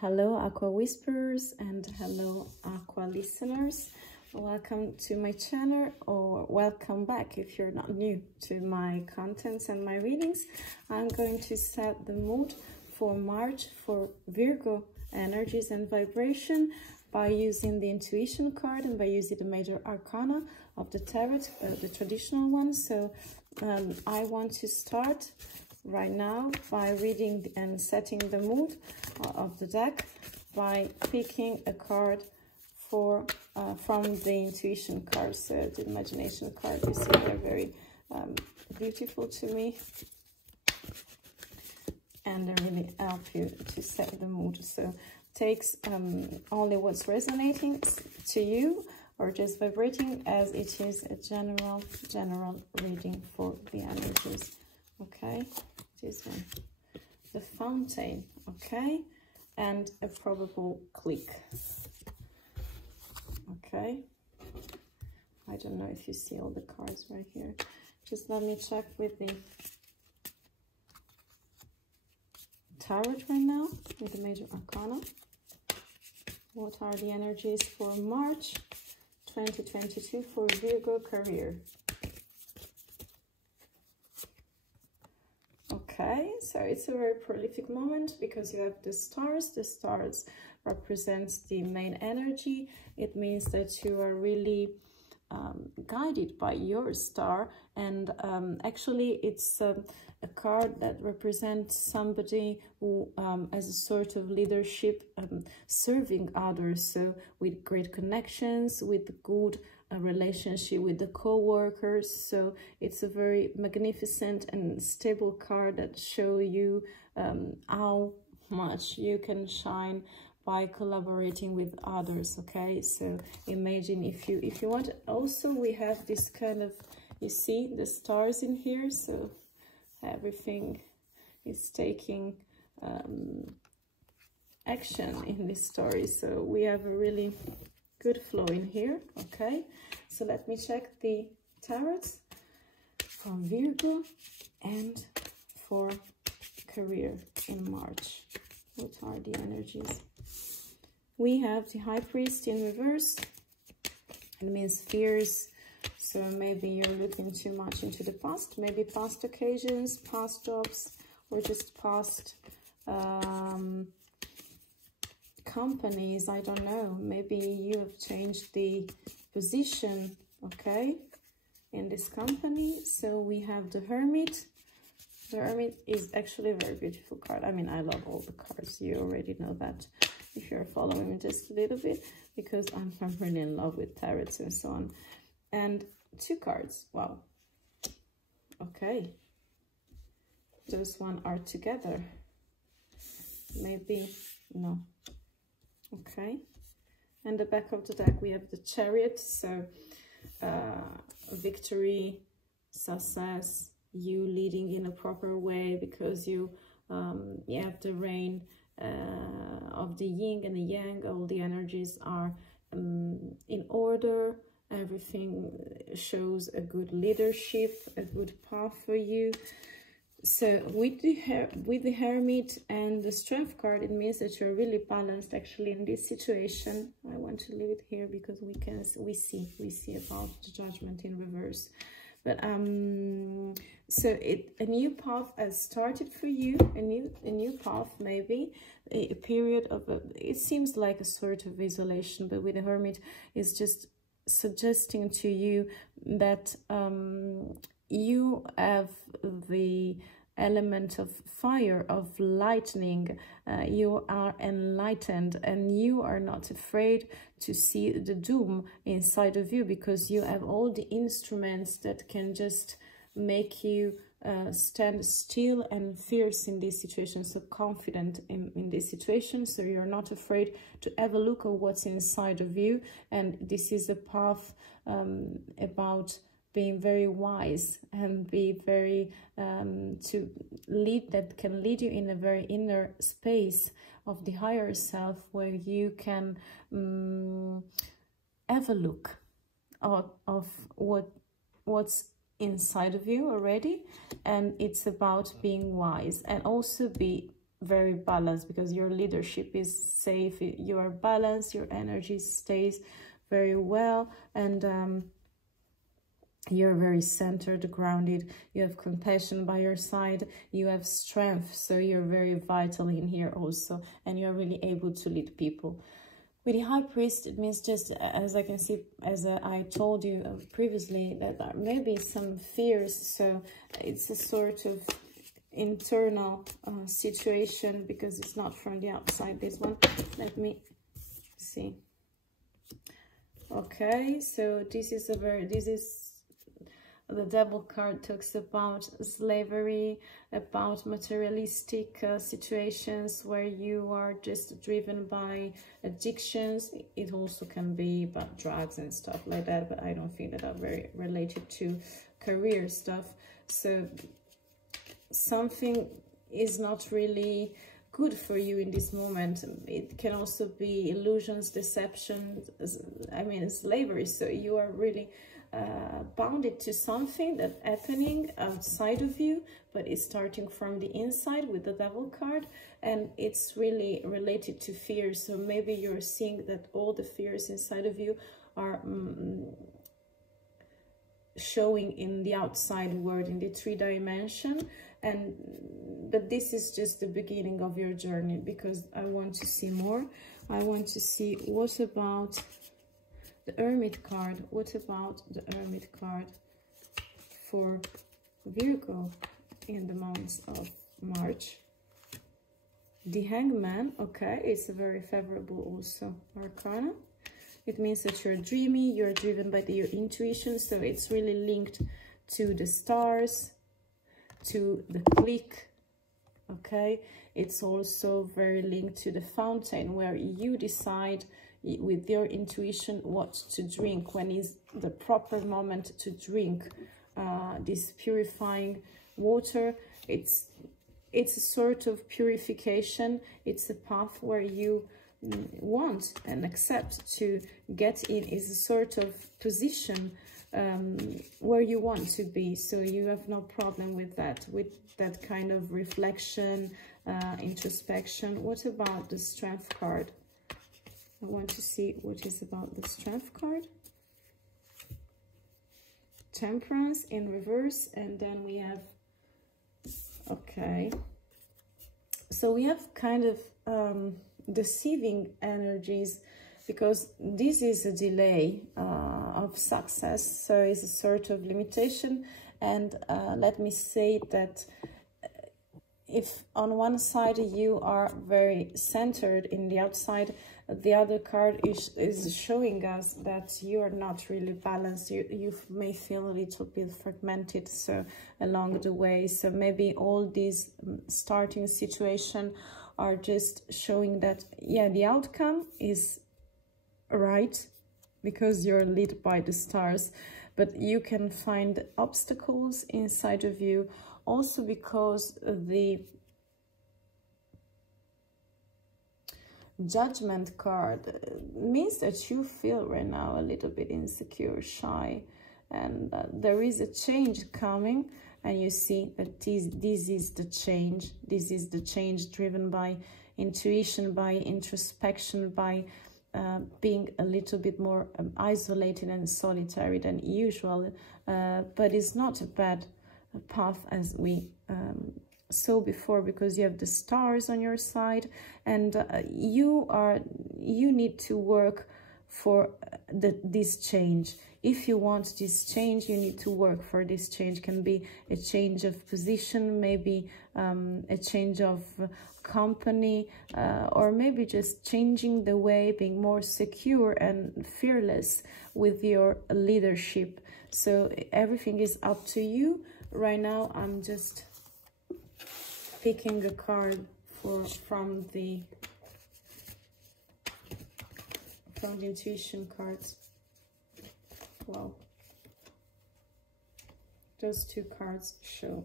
Hello Aqua Whisperers and hello Aqua listeners. Welcome to my channel, or welcome back if you're not new to my contents and my readings. I'm going to set the mood for March for Virgo energies and vibration by using the intuition card and by using the major arcana of the tarot, the traditional one. So I want to start right now by reading and setting the mood of the deck by picking a card for from the intuition cards. So the imagination card, you see, they're very beautiful to me, and they really help you to set the mood. So takes only what's resonating to you or just vibrating, as it is a general reading for the energies. Okay, this one, the fountain, okay, and a probable click. Okay, I don't know if you see all the cards right here. Just let me check with the tarot right now, with the major arcana. What are the energies for March 2022 for Virgo career? Okay, so it's a very prolific moment because you have the stars. The stars represents the main energy. It means that you are really guided by your star, and actually it's a card that represents somebody who has a sort of leadership, serving others, so with great connections, with good relationship with the co-workers. So it's a very magnificent and stable card that show you how much you can shine by collaborating with others. Okay, so imagine if you want. Also, we have this kind of, you see the stars in here, so everything is taking action in this story. So we have a really good flow in here. Okay, so let me check the tarots from Virgo and for career in March. What are the energies? We have the High Priest in reverse. It means fears. So maybe you're looking too much into the past, maybe past occasions, past jobs, or just past companies. I don't know, maybe you have changed the position, okay, in this company. So we have the Hermit. The Hermit is actually a very beautiful card. I mean, I love all the cards, you already know that if you're following me just a little bit, because I'm really in love with tarots and so on. And two cards, wow, okay, those one are together, maybe, no. Okay, and the back of the deck we have the Chariot. So victory, success, you leading in a proper way, because you have the reign of the yin and the yang. All the energies are in order. Everything shows a good leadership, a good path for you. So with the Hermit and the Strength card, it means that you're really balanced actually in this situation. I want to leave it here because we see about the Judgment in reverse. But so a new path has started for you, a new path, maybe a period of it seems like a sort of isolation, but with the Hermit it's just suggesting to you that you have the element of fire, of lightning. You are enlightened and you are not afraid to see the doom inside of you, because you have all the instruments that can just make you stand still and fierce in this situation, so confident in this situation. So you're not afraid to have a look at what's inside of you, and this is a path about being very wise and be very to lead, that can lead you in a very inner space of the higher self, where you can have a look of what's inside of you already. And it's about being wise and also be very balanced, because your leadership is safe, you are balanced, your energy stays very well, and you're very centered, grounded, you have compassion by your side, you have strength, so you're very vital in here also, and you're really able to lead people. With the High Priest, it means, just as I can see, as I told you previously, that there may be some fears, so it's a sort of internal situation, because it's not from the outside, this one. Let me see. Okay, so this is the Devil card talks about slavery, about materialistic situations where you are just driven by addictions. It also can be about drugs and stuff like that, but I don't think that are very related to career stuff. So something is not really good for you in this moment. It can also be illusions, deception, I mean slavery. So you are really bounded to something that's happening outside of you, but it's starting from the inside with the Devil card, and it's really related to fear. So maybe you're seeing that all the fears inside of you are showing in the outside world, in the 3 dimension, but this is just the beginning of your journey, because I want to see more. I want to see what about the Hermit card. What about the Hermit card for Virgo in the month of March? The Hangman, okay, it's a very favorable also arcana. It means that you're dreamy, you're driven by your intuition, so it's really linked to the stars, to the click, okay? It's also very linked to the fountain, where you decide with your intuition what to drink, when is the proper moment to drink this purifying water. It's a sort of purification. It's a path where you want and accept to get in, is a sort of position where you want to be, so you have no problem with that kind of reflection, introspection. What about the Strength card? I want to see what is about the Strength card. Temperance in reverse, and then we have, okay, so we have kind of deceiving energies, because this is a delay of success, so it's a sort of limitation. And let me say that if on one side you are very centered in the outside, the other card is showing us that you are not really balanced. You may feel a little bit fragmented so along the way. So maybe all these starting situation are just showing that, yeah, the outcome is right because you're led by the stars, but you can find obstacles inside of you also, because the Judgment card means that you feel right now a little bit insecure, shy, and there is a change coming, and you see that this is the change. This is the change driven by intuition, by introspection, by being a little bit more isolated and solitary than usual, but it's not a bad path as we saw before, because you have the stars on your side, and you need to work for this change. If you want this change, you need to work for this change. Can be a change of position, maybe a change of company, or maybe just changing the way, being more secure and fearless with your leadership. So everything is up to you. Right now, I'm just picking a card from the intuition cards. Wow, those two cards show,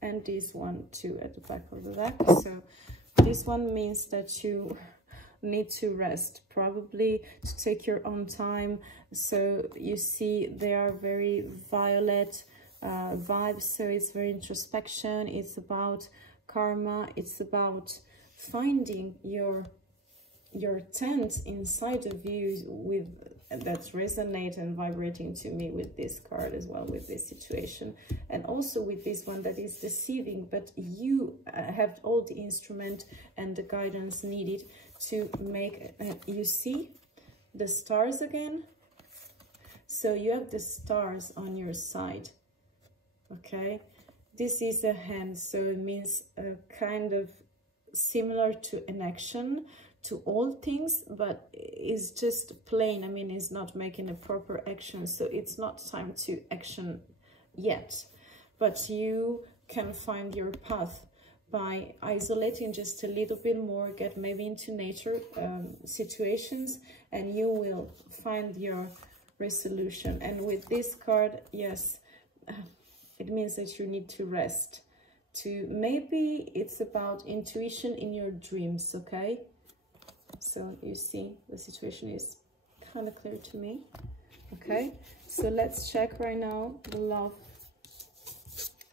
and this one too at the back of the deck. So this one means that you need to rest, probably to take your own time. So you see they are very violet vibes, so it's very introspection, it's about karma, it's about finding your tent inside of you with that's resonate and vibrating to me with this card as well, with this situation, and also with this one that is deceiving, but you have all the instrument and the guidance needed to make you see the stars again. So you have the stars on your side. Okay, this is a hand, so it means kind of similar to an action, to all things, but it's just plain. I mean, it's not making a proper action, so it's not time to action yet, but you can find your path by isolating just a little bit more, get maybe into nature situations, and you will find your resolution. And with this card, yes, it means that you need to rest, to maybe it's about intuition in your dreams. Okay, so you see the situation is kind of clear to me. Okay, so let's check right now the love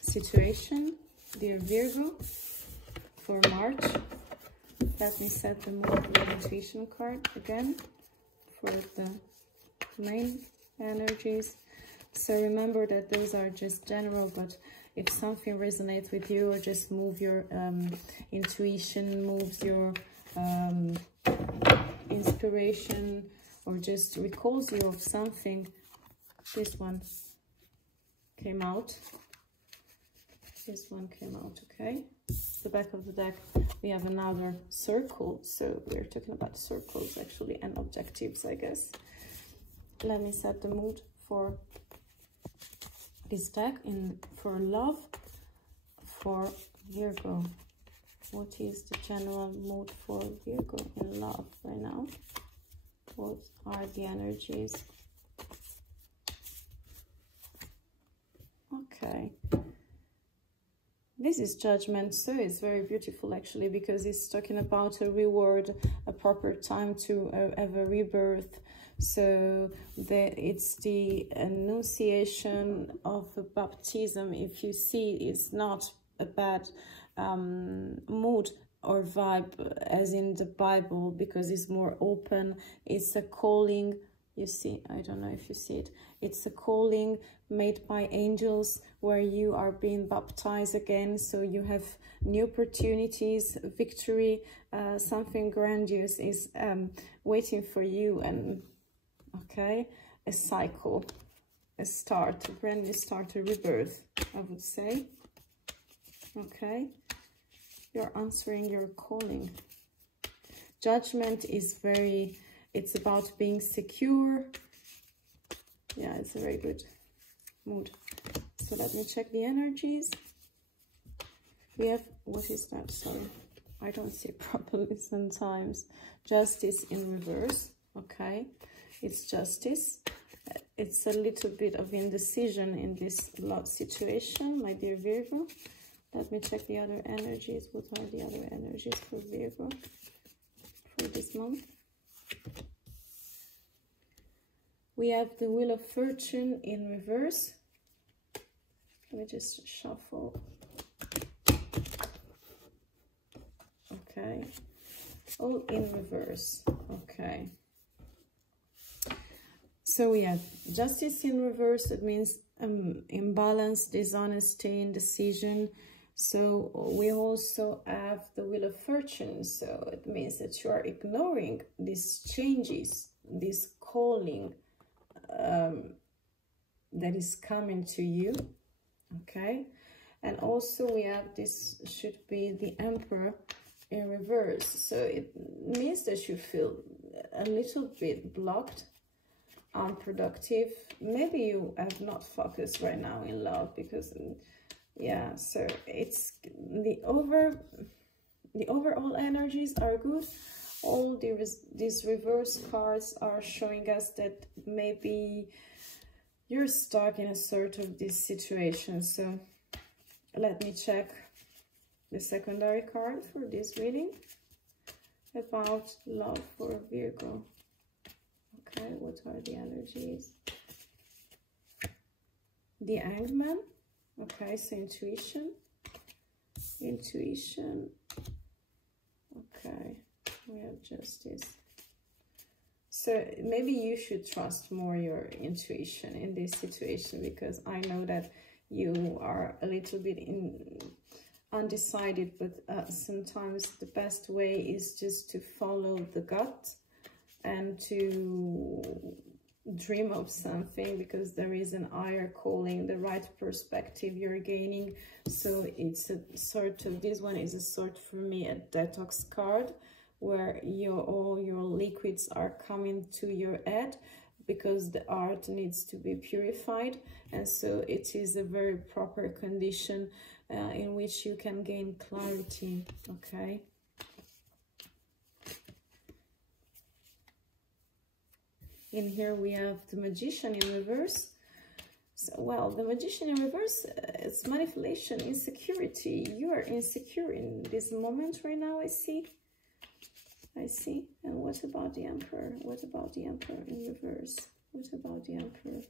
situation, dear Virgo, for March. Let me set the more intuition card again for the main energies. So remember that those are just general, but if something resonates with you, or just move your intuition, moves your inspiration, or just recalls you of something, this one came out. This one came out. Okay, the back of the deck, we have another circle, so we're talking about circles actually, and objectives, I guess. Let me set the mood for this deck for love for Virgo. What is the general mood for Virgo in love right now? What are the energies? Okay, this is Judgment, so it's very beautiful actually, because it's talking about a reward, a proper time to have a rebirth. So it's the annunciation of a baptism. If you see, it's not a bad mood or vibe as in the Bible, because it's more open. It's a calling. You see, I don't know if you see it. It's a calling made by angels where you are being baptized again. So you have new opportunities, victory, something grandiose is waiting for you. And okay, a cycle, a start, a brand new start, a rebirth, I would say. Okay, you're answering your calling. Judgment is very, it's about being secure. Yeah, it's a very good mood. So let me check the energies. We have, what is that? Sorry, I don't see it properly sometimes. Justice in reverse. Okay, it's justice. It's a little bit of indecision in this love situation, my dear Virgo. Let me check the other energies. What are the other energies for Virgo for this month? We have the Wheel of Fortune in reverse. Let me just shuffle. Okay. All in reverse. Okay. So we have Justice in reverse. It means imbalance, dishonesty, indecision. So we also have the Wheel of Fortune. So it means that you are ignoring these changes, this calling that is coming to you. Okay. And also we have this, should be the Emperor in reverse. So it means that you feel a little bit blocked, unproductive. Maybe you have not focused right now in love, because yeah, so it's the overall energies are good. All these reverse cards are showing us that maybe you're stuck in a sort of this situation. So let me check the secondary card for this reading about love for Virgo. Okay, what are the energies? The Hangman. Okay, so intuition. Okay, we have Justice. So maybe you should trust more your intuition in this situation, because I know that you are a little bit undecided, but sometimes the best way is just to follow the gut and to dream of something, because there is an higher calling, the right perspective you're gaining. So it's a sort of, this one is a sort, for me, a detox card, where all your liquids are coming to your head, because the art needs to be purified. And so it is a very proper condition in which you can gain clarity. Okay. In here we have the Magician in reverse. So, well, the Magician in reverse, it's manipulation, insecurity. You are insecure in this moment right now, I see. And what about the Emperor? What about the Emperor in reverse? What about the Emperor?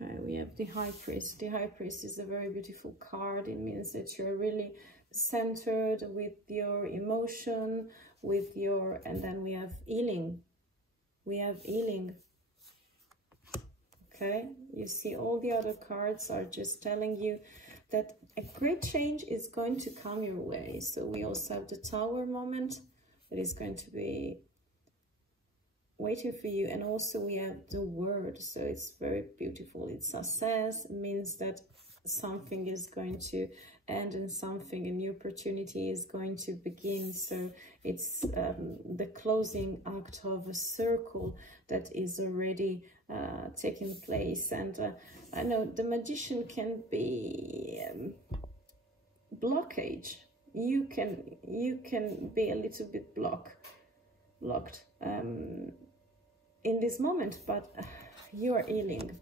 Okay, we have the High Priest. The High Priest is a very beautiful card. It means that you're really centered with your emotion, with your, and then we have healing. We have healing. Okay, you see all the other cards are just telling you that a great change is going to come your way. So we also have the Tower moment that is going to be waiting for you. And also we have the Word. So it's very beautiful. It's success. It means that something is going to end and something, a new opportunity is going to begin. So it's the closing act of a circle that is already taking place. And I know the Magician can be blockage. You can be a little bit blocked in this moment, but you are healing.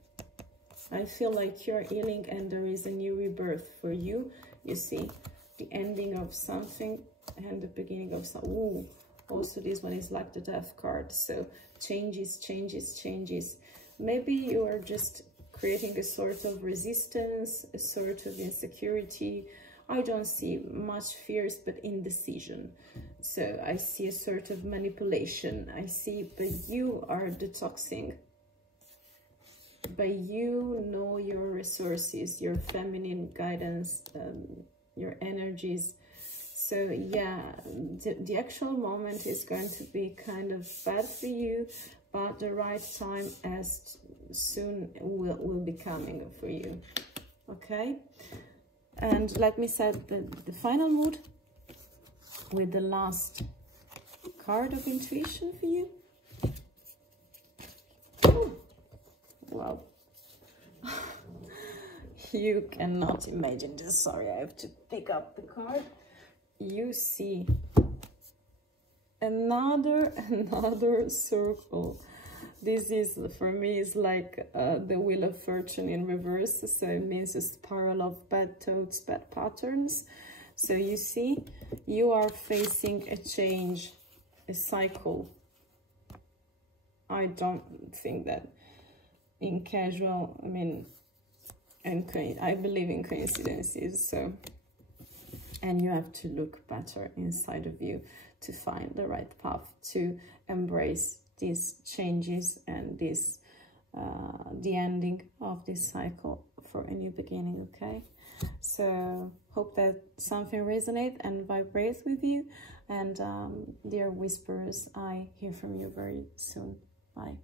I feel like you're healing, and there is a new rebirth for you. You see the ending of something and the beginning of some. Ooh, also this one is like the Death card. So changes. Maybe you are just creating a sort of resistance, a sort of insecurity. I don't see much fears, but indecision. So I see a sort of manipulation. I see, but you are detoxing. But you know your resources, your feminine guidance, your energies. So yeah, the actual moment is going to be kind of bad for you, but the right time as soon will be coming for you. Okay, and let me set the final mood with the last card of intuition for you. Wow. You cannot imagine this. Sorry, I have to pick up the card. You see another circle. This is, for me, is like the Wheel of Fortune in reverse. So it means a spiral of bad thoughts, bad patterns. So you see, you are facing a change, a cycle. I don't think that in casual, I mean, and I believe in coincidences. So, and you have to look better inside of you to find the right path to embrace these changes and this the ending of this cycle for a new beginning. Okay, so hope that something resonates and vibrates with you. And dear whisperers, I hear from you very soon. Bye.